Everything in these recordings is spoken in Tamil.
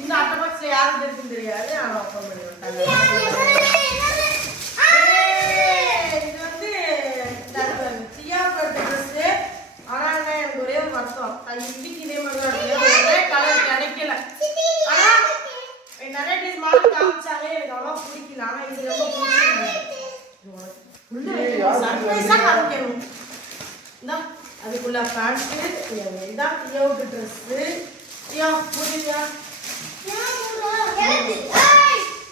இந்த அட்டை பாக்ஸ்ல இருக்குன்னு தெரியாது. ஆனா ஓப்பன் பண்ணி இது வந்து இந்த சியா பர்த் ட்ரெஸ் ஆனா என்ன எனக்கு ஒரே ஒரு வருத்தம். அது இன்னைக்கு இதே மாதிரி தான் இருக்கு. ஒரே கலர் கிடைக்கல. ஆனா நிறைய காமிச்சாங்க எனக்கு அவ்வளோ பிடிக்கல. ஆனா இது ரொம்ப பிடிச்சிருக்கு. சர்ப்ரைஸா காமிக்கணும். அதுக்குள்ள பேண்ட் இதான் தியோவுக்கு ட்ரெஸ்ஸு தியோ முடியா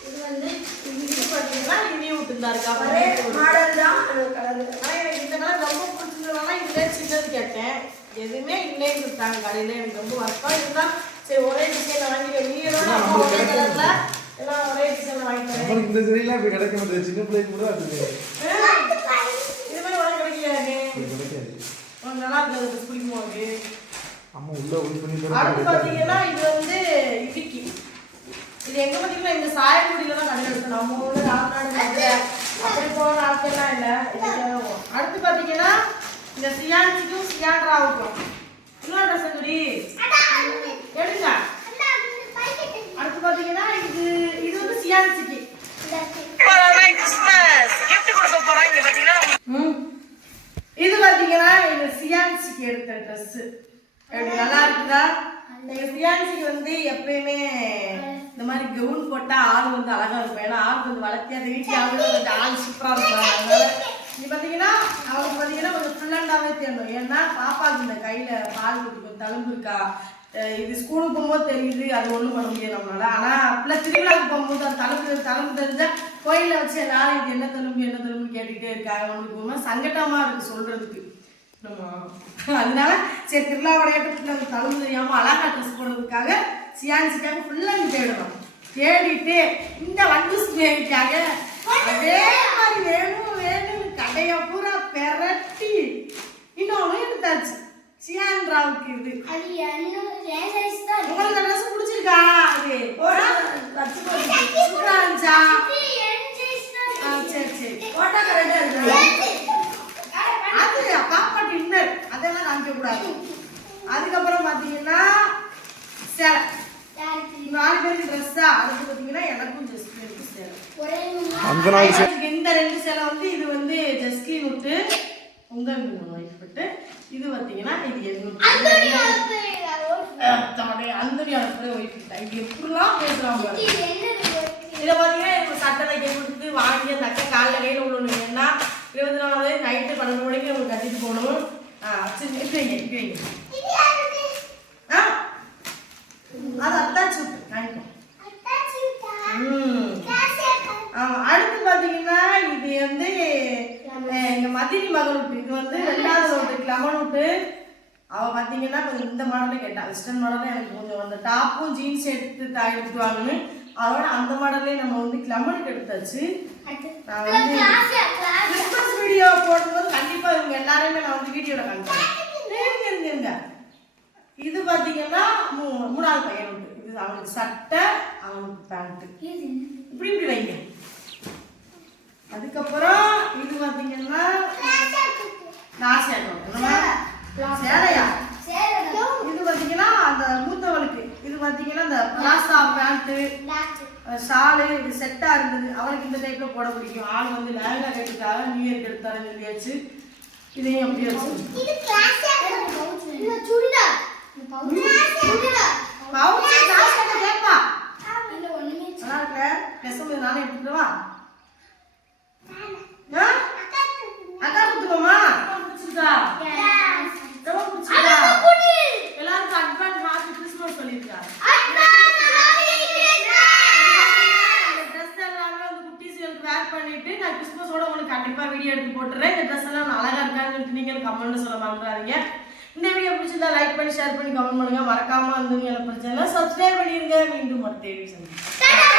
இது வந்து இது பார்த்தீங்கன்னா ரிவ்யூ விட்டுருந்தாரு ஒரே மாடல் தான். கலர் ஆனா எனக்கு இந்த கலர் ரொம்ப பிடிச்சதுனால இதுல சின்னது கேட்டேன். எதுவுமே இல்லைன்னு கொடுத்தாங்க கடையில. எனக்கு ரொம்ப வருத்தம் இருந்தா சரி ஒரே டிசைன்ல வாங்கிட்டு நீ எல்லாம் ஒரே கலர்ல எல்லாம் ஒரே இந்த இப்ப கிடைக்க மாட்டேது சின்ன பிள்ளைக்கு கூட அது இது மாதிரி இது கிடைக்காது. நல்லா இருக்கு அது பிடிக்குமா அடுத்து தரேன் பாத்தீங்கன்னா இது வந்து இடுக்கி. இது எங்க பாத்தீங்கன்னா இந்த சாயல்குடியில தான் கடை எடுத்தோம் நம்ம ஊர்ல மதுரை அப்படி போற நாட்கள்லாம் இல்ல. அடுத்து பாத்தீங்கன்னா இந்த சியான்சிக்கும் சியான் ராவுக்கும் இன்னொரு ட்ரெஸ் குடி எடுங்க. அடுத்து பாத்தீங்கன்னா இது இது வந்து சியான்சிக்கு. ம். இது பாத்தீங்கன்னா எங்க சியான்சிக்கு எடுத்த ட்ரெஸ் எப்படி நல்லா இருக்குதா? எங்க சியான்சிக்கு வந்து எப்பயுமே இந்த மாதிரி கவுன் போட்டா ஆள் வந்து அழகா இருக்கும். ஏன்னா ஆள் கொஞ்சம் வளர்த்தியா அந்த வீட்டுல ஆள் கொஞ்சம் ஆள் சூப்பரா இருக்கும். அதனால இது பாத்தீங்கன்னா அவளுக்கு பாத்தீங்கன்னா கொஞ்சம் ஃபுல்லண்டாவே தேடணும் ஏன்னா பாப்பாவுக்கு இந்த கையில பால் குட்டி கொஞ்சம் தழும்பு இருக்கா? இது ஸ்கூலுக்கு போகும்போது தெரியுது அது ஒன்றும் பண்ண முடியாது நம்மளால. ஆனால் பிள்ளை திருவிழாவுக்கு போகும்போது அது தழும்பு தழும்பு தெரிஞ்சால் கோயிலில் வச்சு எல்லாரும் இது என்ன தழும்பு என்ன தழும்புன்னு கேட்டுக்கிட்டே இருக்காங்க. அவங்களுக்கு போகும்போது சங்கட்டமாக இருக்குது சொல்கிறதுக்கு அதனால சரி திருவிழா விளையாட்டு அந்த தழும்பு தெரியாம அழகா ட்ரெஸ் போடுறதுக்காக சியான்சிக்காக ஃபுல்லா தேடணும் தேடிட்டு இந்த வண்டு ஸ்னேகிக்காக அதே மாதிரி வேணும் வேணும்னு கடையை பூரா பெரட்டி. இன்னொன்னு எடுத்தாச்சு. சியான் ராவுக்கு இது. உங்களுக்கு ட்ரெஸ் பிடிச்சிருக்கா அது சூப்பரா இருந்துச்சா ஆ, சரி சரி போட்டா கரெக்டா இருக்கு அது பாப்பாட்டு இன்னர் அதெல்லாம் காமிக்க கூடாது அதுக்கப்புறம் பாத்தீங்கன்னா சேலை. நாலு பேருக்கு ட்ரெஸ்ஸா அதுக்கு பாத்தீங்கன்னா எனக்கும் ஜஸ்ட் இருக்கு சேலை. இந்த ரெண்டு சேலை வந்து இது வந்து ஜஸ்கின் விட்டு உங்க ஒய்ஃப் விட்டு இது பாத்தீங்கன்னா இது எண்ணூத்தி அந்தனியோட ஒய்ஃப் விட்டா இது எப்படிலாம் பேசுறாங்க. இதை பார்த்தீங்கன்னா எனக்கு சட்டை தைக்க கொடுத்து வாங்கி அந்த அக்கா காலைல கையில் விடணும் ஏன்னா இருபத்தி நாலாவது நைட்டு பன்னெண்டு மணிக்கு நம்ம கட்டிட்டு போகணும். வைங்க வைங்க ஆ அது அத்தாச்சு விட்டு வாங்கிக்கோ ம் ஆமா அடுத்து பார்த்தீங்கன்னா இது வந்து அஹ், எங்க மதினி மகள் விட்டு இது வந்து ரெண்டாவது விட்டு லெமன் விட்டு பார்த்தீங்கன்னா கொஞ்சம் இந்த மாடலே கேட்டா வெஸ்டர்ன் மாடலே எனக்கு கொஞ்சம் அந்த டாப்பும் ஜீன்ஸ் எடுத்து தா எடுத்து வாங்கன்னு அதோட அந்த மாடலே நம்ம வந்து லெமனுக்கு எடுத்தாச்சு நான் வந்து வீடியோ போடும்போது கண்டிப்பா இவங்க எல்லாரையுமே நான் வந்து இருங்க இருங்க இருங்க. இது பாத்தீங்கன்னா மூ- மூணாவது பையன் உண்டு. இது அவனுக்கு சட்டை அவனுக்கு பேண்ட் இப்படி இப்படி வைங்க. அதுக்கப்புறம் இது பாத்தீங்கன்னா நான் சேலம் சேலையா இது பாத்தீங்கன்னா அந்த பாத்தீங்கன்னா இந்த பிளாசா பேண்ட் ஷாலு இது செட்டா இருந்தது. அவளுக்கு இந்த டைப்ல போட பிடிக்கும். ஆள் வந்து லேங்கா கேட்டுக்காக நியூ இயர்க்கு எடுத்தாருன்னு சொல்லியாச்சு. இதையும் அப்படியே வச்சு கேட்பா. நல்லா இருக்கல நெசம் நானே எடுத்துட்டு வா ஆ? அக்கா கொடுத்துக்கோமா பிடிச்சிருக்கா ரொம்ப பிடிச்சிருக்கா எல்லாருக்கும் அட்வான்ஸ் ஹாப்பி கிறிஸ்மஸ் சொல்லியிருக்கா இந்த ட்ரெஸ் எல்லாமே வந்து குட்டீஸ்களுக்கு வேர் பண்ணிட்டு நான் கிறிஸ்மஸோட கண்டிப்பாக வீடியோ எடுத்து போட்டுறேன். இந்த ட்ரெஸ் எல்லாம் அழகா இருக்கான்னு சொல்லிட்டு நீங்க சொல்ல மறந்துடாதீங்க. இந்த வீடியோ பிடிச்சிருந்தா லைக் பண்ணி ஷேர் பண்ணி கமெண்ட் பண்ணுங்க. மறக்காம வந்து பிரச்சனை சப்ஸ்கிரைப் பண்ணிடுங்க மீண்டும் மற்ற வீடியோ சந்திப்போம்.